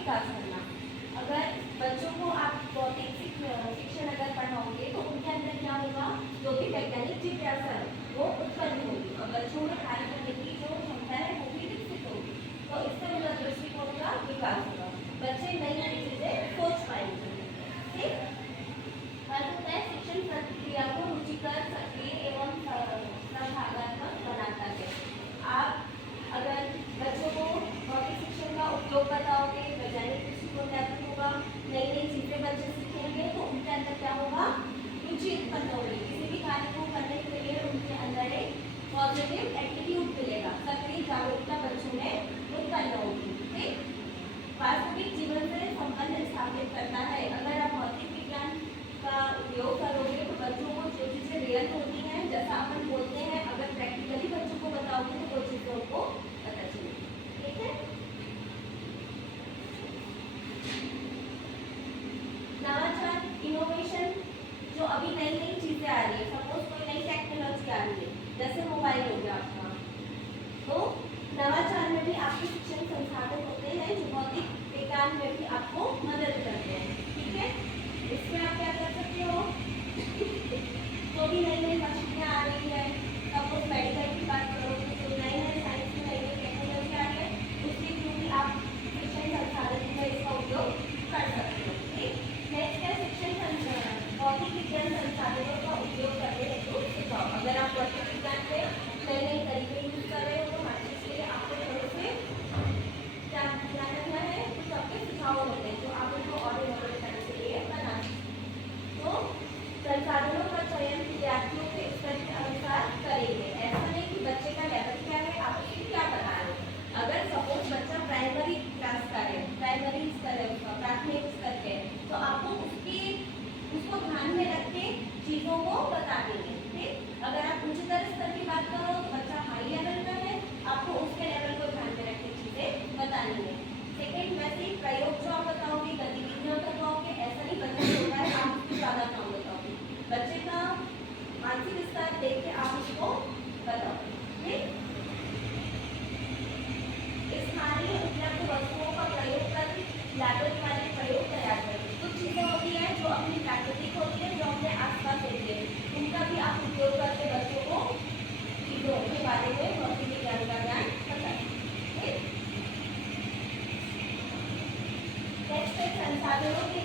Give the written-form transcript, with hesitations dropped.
विकास करना। अगर बच्चों को आप भौतिक शिक्षण अगर पढ़ाओगे तो उनके अंदर क्या होगा, जो भी वैज्ञानिक जिज्ञासा है वो उत्पन्न होगी और बच्चों में कार्य करने की जो क्षमता है वो भी विकसित होगी। तो इससे उनका दृष्टिकोण का विकास होगा, बच्चे नई नई चीजें सोच पाएंगे। ठीक, अर्थ होता है शिक्षण प्रक्रिया को रुचिकर, सक्रिय एवं संभावनात्मक बनाता है। आप अगर बच्चों को भौतिक शिक्षण का उपयोग बताओगे, वैज्ञानिक दृष्टिकोण डेवलप होगा, नई नई चीजें बच्चे सीखेंगे तो उनके अंदर क्या होगा, रुचि उत्पन्न होगी। किसी भी कार्य को करने के लिए उनके अंदर एक पॉजिटिव एटीट्यूड मिलेगा, सक्रिय जागरूकता बच्चों में उत्पन्न होगी। ठीक, वास्तविक जीवन से संबंध स्थापित करता है। अगर आप भौतिक विज्ञान का उपयोग करोगे तो बच्चों को जो चीजें रियल होती हैं, जैसा अपन बोलते हैं, अगर प्रैक्टिकली बच्चों को बताओगे तो वो चीजें उनको पता चलेगी। ठीक है, नवाचार, इनोवेशन, जो अभी नई नई चीजें आ रही है, सपोज कोई नई टेक्नोलॉजी आ रही है, जैसे मोबाइल हो गया आपका, तो नवाचार में भी आपके शिक्षण संसाधन होते हैं जो भौतिक विज्ञान में भी आपको मदद करते हैं। ठीक है, इसमें आप क्या कर सकते हो, तो भी नई नई मशीनें आ रही है, सपोज मेडिकल की बात करो तो नई नई साइंस में नई नई टेक्नोलॉजी आ रही है, उसके थ्रू भी आप शिक्षण संसाधन में इसका उपयोग कर सकते हो। ठीक, नेक्स्ट है शिक्षण भौतिक विज्ञान संसाधनों का उपयोग करने हेतु सुझाव। अगर आप भौतिक विज्ञान में नए नए तरीके यूज कर रहे हो तो हर चीज के लिए आपको थोड़े से क्या ध्यान रखना है, कुछ आपके सुझाव होते हैं जो आप उनको और इनोवेट करने के लिए बना सकते हैं। तो संसाधनों का चयन विद्यार्थियों के स्तर के अनुसार करेंगे। ऐसा नहीं कि बच्चे का लेवल क्या है, आप उसकी क्या बता रहे हो। अगर सपोज बच्चा प्राइमरी क्लास का है, प्राइमरी स्तर है उसका, प्राथमिक स्तर के, तो आपको उसको ध्यान में रख के चीजों को बता देंगे। ठीक, अगर आप उच्चतर स्तर की बात करो तो बच्चा हाई लेवल का है, आपको उसके लेवल को ध्यान में रख के चीजें बतानी है। सेकेंड, वैसे ही प्रयोग जो आप बताओगे, गतिविधियां करवाओगे, ऐसा नहीं बच्चा होता है आप उसको ज्यादा काम बताओगे, बच्चे का मानसिक स्तर देख के आप उसको बताओ। ठीक, स्थानीय उपलब्ध वस्तुओं का प्रयोग कर लागत वाले प्रयोग तैयार करें। कुछ चीजें होती हैं जो अपनी प्राकृतिक होती है, जो अपने आसपास होती है, उनका भी आप उपयोग करके बच्चों को चीजों के बारे में भौतिक विज्ञान का ज्ञान बताएं। नेक्स्ट है संसाधनों की